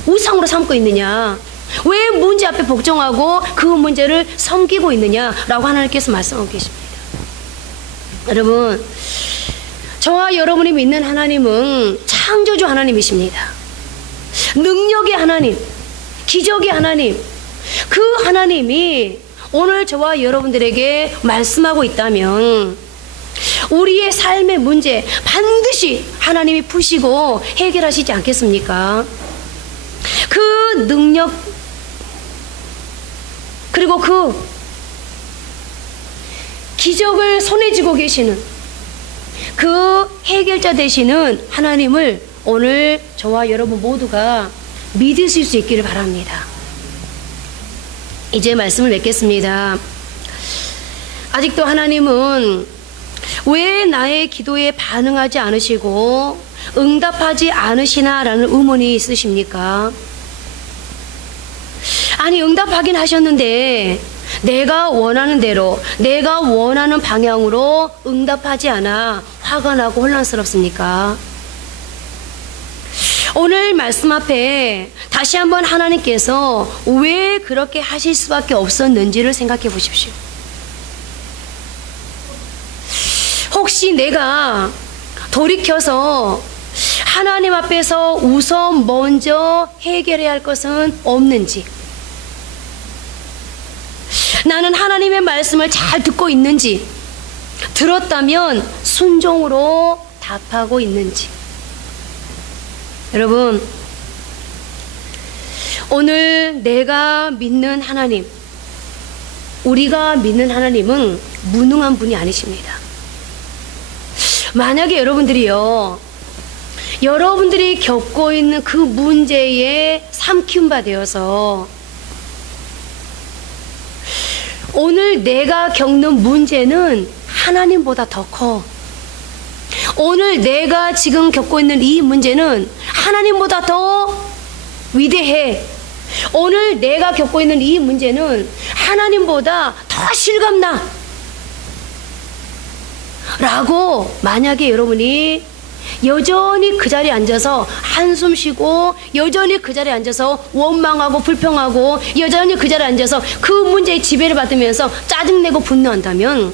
우상으로 삼고 있느냐? 왜 문제 앞에 복종하고 그 문제를 섬기고 있느냐라고 하나님께서 말씀하고 계십니다. 여러분, 저와 여러분이 믿는 하나님은 창조주 하나님이십니다. 능력의 하나님, 기적의 하나님, 그 하나님이 오늘 저와 여러분들에게 말씀하고 있다면 우리의 삶의 문제 반드시 하나님이 푸시고 해결하시지 않겠습니까? 그 능력 그리고 그 기적을 손에 쥐고 계시는 그 해결자 되시는 하나님을 오늘 저와 여러분 모두가 믿으실 수 있기를 바랍니다. 이제 말씀을 맺겠습니다. 아직도 하나님은 왜 나의 기도에 반응하지 않으시고 응답하지 않으시나라는 의문이 있으십니까? 아니, 응답하긴 하셨는데 내가 원하는 대로 내가 원하는 방향으로 응답하지 않아 화가 나고 혼란스럽습니까? 오늘 말씀 앞에 다시 한번 하나님께서 왜 그렇게 하실 수밖에 없었는지를 생각해 보십시오. 혹시 내가 돌이켜서 하나님 앞에서 우선 먼저 해결해야 할 것은 없는지, 나는 하나님의 말씀을 잘 듣고 있는지, 들었다면 순종으로 답하고 있는지. 여러분, 오늘 내가 믿는 하나님, 우리가 믿는 하나님은 무능한 분이 아니십니다. 만약에 여러분들이 겪고 있는 그 문제에 삼키운 바 되어서 오늘 내가 겪는 문제는 하나님보다 더 커. 오늘 내가 지금 겪고 있는 이 문제는 하나님보다 더 위대해. 오늘 내가 겪고 있는 이 문제는 하나님보다 더 실감나 라고 만약에 여러분이 여전히 그 자리에 앉아서 한숨 쉬고 여전히 그 자리에 앉아서 원망하고 불평하고 여전히 그 자리에 앉아서 그 문제의 지배를 받으면서 짜증내고 분노한다면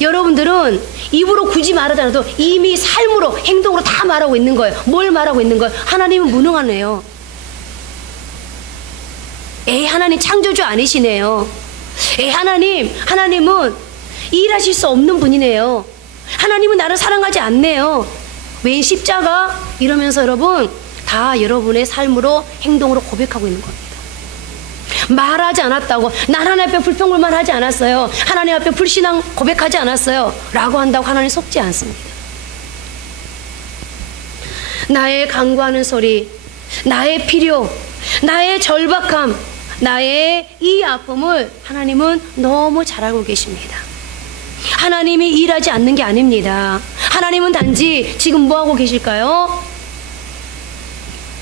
여러분들은 입으로 굳이 말하더라도 이미 삶으로 행동으로 다 말하고 있는 거예요. 뭘 말하고 있는 거예요? 하나님은 무능하네요. 에이, 하나님 창조주 아니시네요. 에이, 하나님은 일하실 수 없는 분이네요. 하나님은 나를 사랑하지 않네요. 웬 십자가? 이러면서 여러분 다 여러분의 삶으로 행동으로 고백하고 있는 겁니다. 말하지 않았다고, 난 하나님 앞에 불평불만하지 않았어요, 하나님 앞에 불신앙 고백하지 않았어요 라고 한다고 하나님 속지 않습니다. 나의 간구하는 소리, 나의 필요, 나의 절박함, 나의 이 아픔을 하나님은 너무 잘 알고 계십니다. 하나님이 일하지 않는 게 아닙니다. 하나님은 단지 지금 뭐하고 계실까요?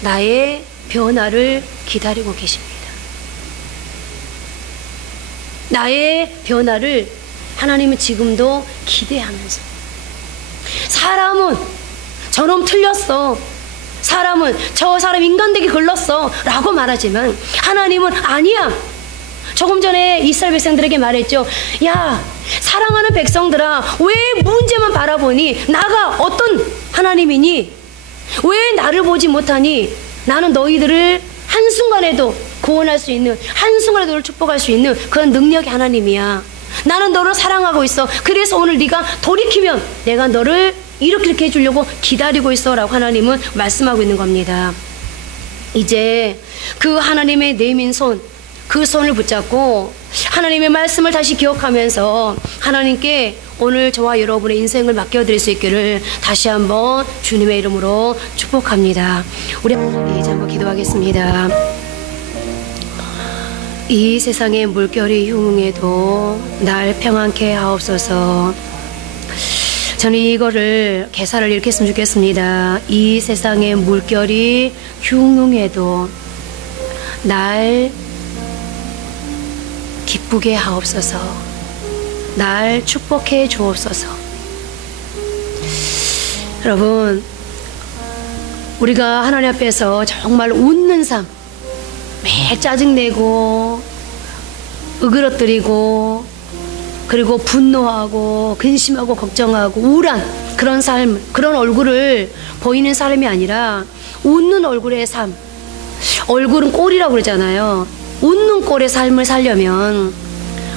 나의 변화를 기다리고 계십니다. 나의 변화를 하나님은 지금도 기대하면서, 사람은 저놈 틀렸어, 사람은 저 사람 인간되게 글렀어 라고 말하지만 하나님은 아니야. 조금 전에 이스라엘 백성들에게 말했죠. 야, 사랑하는 백성들아, 왜 문제만 바라보니? 나가 어떤 하나님이니? 왜 나를 보지 못하니? 나는 너희들을 한순간에도 구원할 수 있는, 한순간에도 너를 축복할 수 있는 그런 능력이 하나님이야. 나는 너를 사랑하고 있어. 그래서 오늘 네가 돌이키면 내가 너를 이렇게 해주려고 기다리고 있어 라고 하나님은 말씀하고 있는 겁니다. 이제 그 하나님의 내민 손, 그 손을 붙잡고 하나님의 말씀을 다시 기억하면서 하나님께 오늘 저와 여러분의 인생을 맡겨드릴 수 있기를 다시 한번 주님의 이름으로 축복합니다. 우리 이제 한번 기도하겠습니다. 이 세상의 물결이 흉흉해도 날 평안케 하옵소서. 저는 이거를 개사를 이렇게 했으면 좋겠습니다. 이 세상의 물결이 흉흉해도 날 기쁘게 하옵소서. 날 축복해 주옵소서. 여러분, 우리가 하나님 앞에서 정말 웃는 삶, 매일 짜증내고 으그러뜨리고 그리고 분노하고 근심하고 걱정하고 우울한 그런 삶, 그런 얼굴을 보이는 사람이 아니라 웃는 얼굴의 삶, 얼굴은 꼴이라고 그러잖아요. 웃는 꼴의 삶을 살려면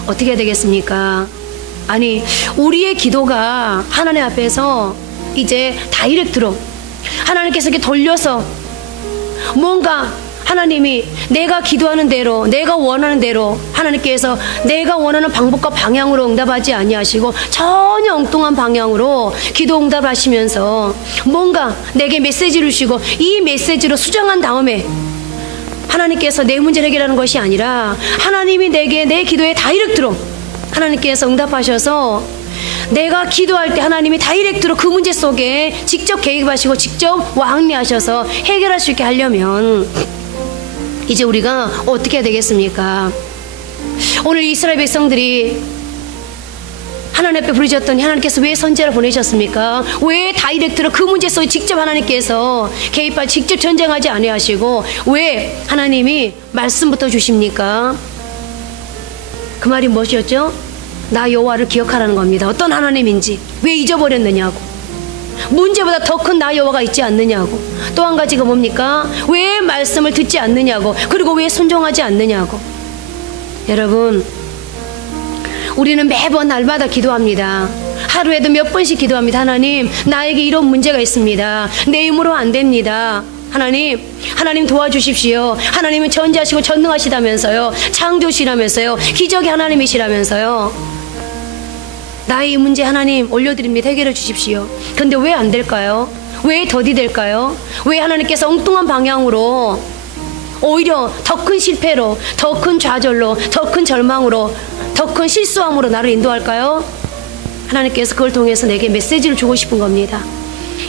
어떻게 해야 되겠습니까? 아니, 우리의 기도가 하나님 앞에서 이제 다이렉트로 하나님께서 이렇게 돌려서 뭔가 하나님이 내가 기도하는 대로, 내가 원하는 대로 하나님께서 내가 원하는 방법과 방향으로 응답하지 아니하시고 전혀 엉뚱한 방향으로 기도 응답하시면서 뭔가 내게 메시지를 주시고 이 메시지로 수정한 다음에 하나님께서 내 문제를 해결하는 것이 아니라 하나님이 내게 내 기도에 다이렉트로 하나님께서 응답하셔서 내가 기도할 때 하나님이 다이렉트로 그 문제 속에 직접 개입하시고 직접 왕래하셔서 해결할 수 있게 하려면 이제 우리가 어떻게 해야 되겠습니까? 오늘 이스라엘 백성들이 하나님 앞에 부르셨더니 하나님께서 왜 선지자를 보내셨습니까? 왜 다이렉트로 그 문제 속에 직접 하나님께서 개입하여 직접 전쟁하지 아니하시고 왜 하나님이 말씀부터 주십니까? 그 말이 무엇이었죠? 나 여호와를 기억하라는 겁니다. 어떤 하나님인지 왜 잊어버렸느냐고, 문제보다 더 큰 나 여호와가 있지 않느냐고, 또 한 가지가 뭡니까? 왜 말씀을 듣지 않느냐고, 그리고 왜 순종하지 않느냐고. 여러분, 우리는 매번 날마다 기도합니다. 하루에도 몇 번씩 기도합니다. 하나님, 나에게 이런 문제가 있습니다. 내 힘으로 안 됩니다. 하나님 도와주십시오. 하나님은 전지하시고 전능하시다면서요. 창조시라면서요. 기적의 하나님이시라면서요. 나의 이 문제 하나님 올려드립니다. 해결해 주십시오. 그런데 왜 안 될까요? 왜 더디될까요? 왜 하나님께서 엉뚱한 방향으로 오히려 더 큰 실패로, 더 큰 좌절로, 더 큰 절망으로, 더 큰 실수함으로 나를 인도할까요? 하나님께서 그걸 통해서 내게 메시지를 주고 싶은 겁니다.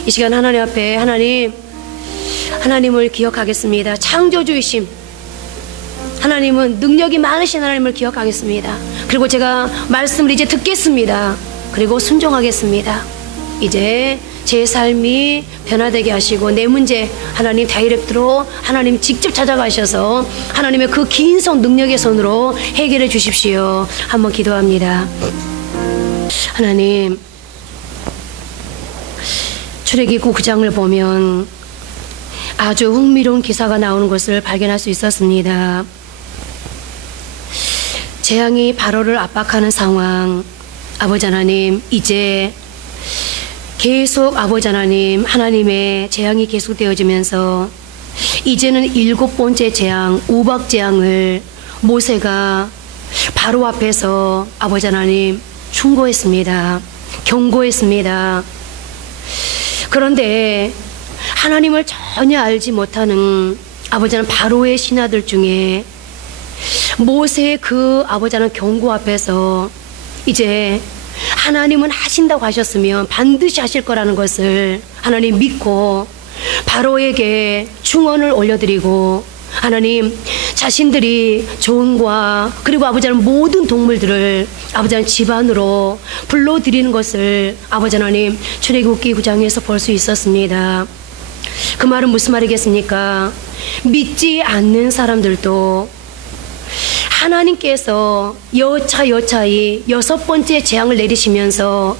이 시간 하나님 앞에 하나님을 기억하겠습니다. 창조주이심, 하나님은 능력이 많으신 하나님을 기억하겠습니다. 그리고 제가 말씀을 이제 듣겠습니다. 그리고 순종하겠습니다. 이제 제 삶이 변화되게 하시고 내 문제 하나님 다이렉트로 하나님 직접 찾아가셔서 하나님의 그 긴 손, 능력의 손으로 해결해 주십시오. 한번 기도합니다. 하나님, 출애굽기 9장을 보면 아주 흥미로운 기사가 나오는 것을 발견할 수 있었습니다. 재앙이 바로를 압박하는 상황, 아버지 하나님, 이제 계속 아버지 하나님, 하나님의 재앙이 계속되어지면서 이제는 7번째 재앙, 우박재앙을 모세가 바로 앞에서 아버지 하나님 충고했습니다. 경고했습니다. 그런데 하나님을 전혀 알지 못하는 아버지 하나님 바로의 신하들 중에 모세의 그 아버지 하나님 경고 앞에서 이제 하나님은 하신다고 하셨으면 반드시 하실 거라는 것을 하나님 믿고 바로에게 충언을 올려드리고 하나님 자신들이 종과 그리고 아버지 하나님 모든 동물들을 아버지 하나님 집안으로 불러들이는 것을 아버지 하나님 출애굽기 9장에서 볼 수 있었습니다. 그 말은 무슨 말이겠습니까? 믿지 않는 사람들도 하나님께서 여차여차히 6번째 재앙을 내리시면서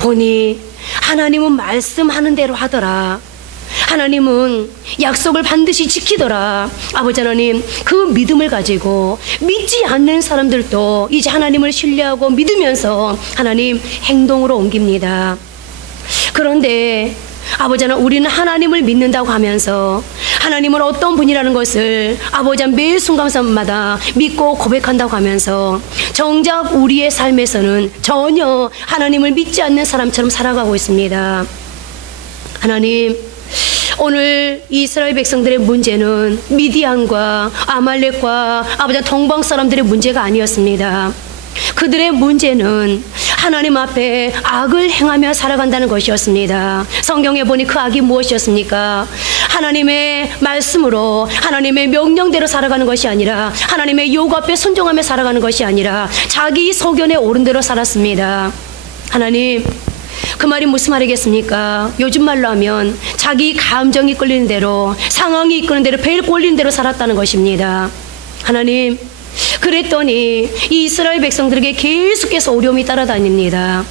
보니 하나님은 말씀하는 대로 하더라. 하나님은 약속을 반드시 지키더라. 아버지 하나님, 그 믿음을 가지고 믿지 않는 사람들도 이제 하나님을 신뢰하고 믿으면서 하나님 행동으로 옮깁니다. 그런데 아버지 하나님, 우리는 하나님을 믿는다고 하면서 하나님은 어떤 분이라는 것을 아버지 하나님 매 순간마다 믿고 고백한다고 하면서 정작 우리의 삶에서는 전혀 하나님을 믿지 않는 사람처럼 살아가고 있습니다. 하나님, 오늘 이스라엘 백성들의 문제는 미디안과 아말렉과 아버지 동방 사람들의 문제가 아니었습니다. 그들의 문제는 하나님 앞에 악을 행하며 살아간다는 것이었습니다. 성경에 보니 그 악이 무엇이었습니까? 하나님의 말씀으로 하나님의 명령대로 살아가는 것이 아니라 하나님의 요구 앞에 순종하며 살아가는 것이 아니라 자기 소견에 옳은 대로 살았습니다. 하나님, 그 말이 무슨 말이겠습니까? 요즘 말로 하면 자기 감정이 끌리는 대로, 상황이 이끄는 대로, 배를 꼴리는 대로 살았다는 것입니다. 하나님, 그랬더니 이 이스라엘 백성들에게 계속해서 어려움이 따라다닙니다.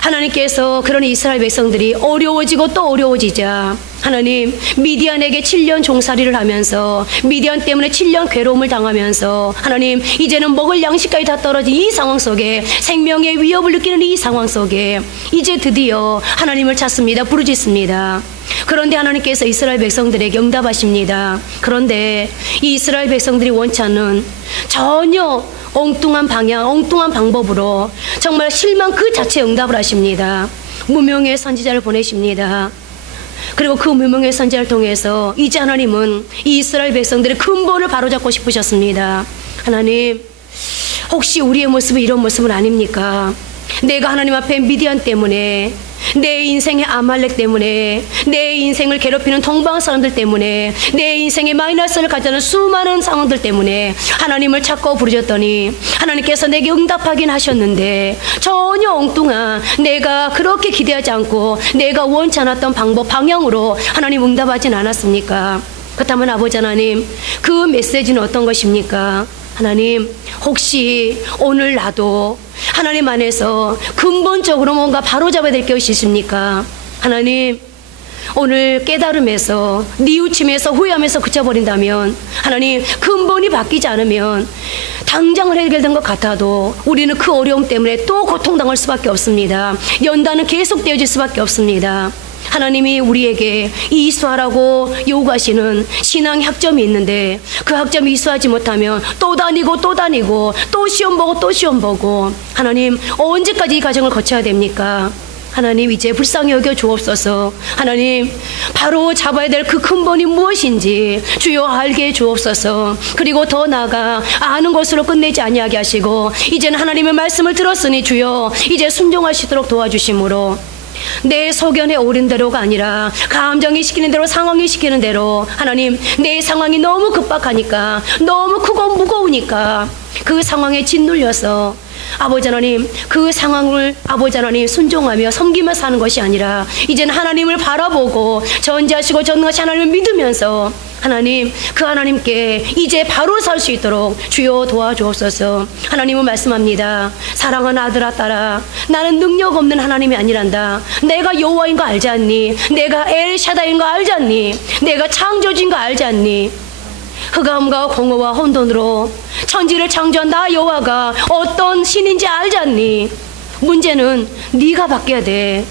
하나님께서 그런 이스라엘 백성들이 어려워지고 또 어려워지자 하나님, 미디안에게 7년 종살이를 하면서 미디안 때문에 7년 괴로움을 당하면서 하나님, 이제는 먹을 양식까지 다 떨어진 이 상황 속에, 생명의 위협을 느끼는 이 상황 속에 이제 드디어 하나님을 찾습니다. 부르짖습니다. 그런데 하나님께서 이스라엘 백성들에게 응답하십니다. 그런데 이 이스라엘 백성들이 원치 않는 전혀 엉뚱한 방향, 엉뚱한 방법으로 정말 실망 그 자체에 응답을 하십니다. 무명의 선지자를 보내십니다. 그리고 그 무명의 선지자를 통해서 이제 하나님은 이 이스라엘 백성들의 근본을 바로잡고 싶으셨습니다. 하나님, 혹시 우리의 모습이 이런 모습은 아닙니까? 내가 하나님 앞에 미디안 때문에, 내 인생의 아말렉 때문에, 내 인생을 괴롭히는 동방 사람들 때문에, 내 인생의 마이너스를 가져다는 수많은 상황들 때문에 하나님을 찾고 부르셨더니 하나님께서 내게 응답하긴 하셨는데 전혀 엉뚱한, 내가 그렇게 기대하지 않고 내가 원치 않았던 방법, 방향으로 하나님 응답하진 않았습니까? 그렇다면 아버지 하나님, 그 메시지는 어떤 것입니까? 하나님, 혹시 오늘 나도 하나님 안에서 근본적으로 뭔가 바로잡아야 될 것이 있습니까? 하나님, 오늘 깨달음에서, 뉘우침에서, 후회하면서 그쳐버린다면, 하나님, 근본이 바뀌지 않으면 당장을 해결된 것 같아도 우리는 그 어려움 때문에 또 고통당할 수밖에 없습니다. 연단은 계속되어질 수밖에 없습니다. 하나님이 우리에게 이수하라고 요구하시는 신앙 학점이 있는데 그 학점이 이수하지 못하면 또 다니고 또 다니고 또 시험 보고 또 시험 보고, 하나님, 언제까지 이 과정을 거쳐야 됩니까? 하나님, 이제 불쌍히 여겨 주옵소서. 하나님, 바로 잡아야 될 그 근본이 무엇인지 주여 알게 해 주옵소서. 그리고 더 나아가 아는 것으로 끝내지 아니하게 하시고 이제는 하나님의 말씀을 들었으니 주여 이제 순종하시도록 도와주심으로 내 소견에 옳은 대로가 아니라 감정이 시키는 대로, 상황이 시키는 대로, 하나님, 내 상황이 너무 급박하니까, 너무 크고 무거우니까 그 상황에 짓눌려서 아버지 하나님, 그 상황을 아버지 하나님 순종하며 섬기며 사는 것이 아니라 이제는 하나님을 바라보고 전지하시고 전능하신 하나님을 믿으면서 하나님, 그 하나님께 이제 바로 살 수 있도록 주여 도와주옵소서. 하나님은 말씀합니다. 사랑하는 아들아, 딸아, 나는 능력 없는 하나님이 아니란다. 내가 여호와인 거 알지 않니? 내가 엘샤다인 거 알지 않니? 내가 창조주인 거 알지 않니? 흑암과 공허와 혼돈으로 천지를 창조한 나 여호와가 어떤 신인지 알지 않니? 문제는 네가 바뀌어야 돼.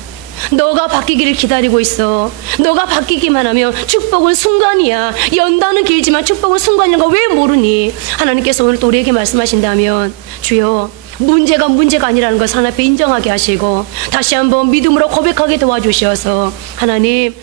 너가 바뀌기를 기다리고 있어. 너가 바뀌기만 하면 축복은 순간이야. 연단은 길지만 축복은 순간인 거 왜 모르니? 하나님께서 오늘 또 우리에게 말씀하신다면 주여, 문제가 아니라는 것을 하나님 앞에 인정하게 하시고 다시 한번 믿음으로 고백하게 도와주셔서 하나님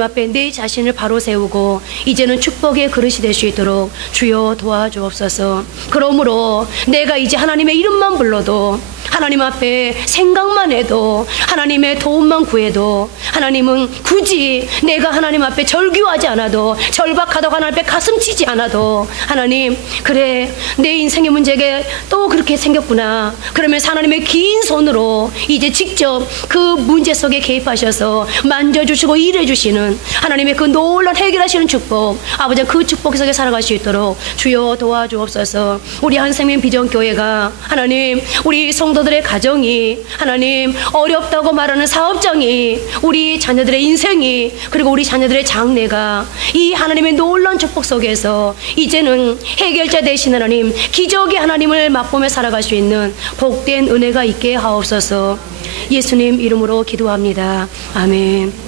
앞에 내 자신을 바로 세우고 이제는 축복의 그릇이 될 수 있도록 주여 도와주옵소서. 그러므로 내가 이제 하나님의 이름만 불러도, 하나님 앞에 생각만 해도, 하나님의 도움만 구해도, 하나님은 굳이 내가 하나님 앞에 절규하지 않아도, 절박하다고 하나님 앞에 가슴 치지 않아도, 하나님, 그래, 내 인생의 문제가 또 그렇게 생겼구나. 그러면서 하나님의 긴 손으로 이제 직접 그 문제 속에 개입하셔서 만져주시고 일해주시는 하나님의 그 놀라운 해결하시는 축복, 아버지 그 축복 속에 살아갈 수 있도록 주여 도와주옵소서. 우리 한생명 비전교회가 하나님, 우리 성도 성도들의 가정이 하나님 어렵다고 말하는 사업장이 우리 자녀들의 인생이 그리고 우리 자녀들의 장래가 이 하나님의 놀라운 축복 속에서 이제는 해결자 되신 하나님 기적의 하나님을 맛보며 살아갈 수 있는 복된 은혜가 있게 하옵소서. 예수님 이름으로 기도합니다. 아멘.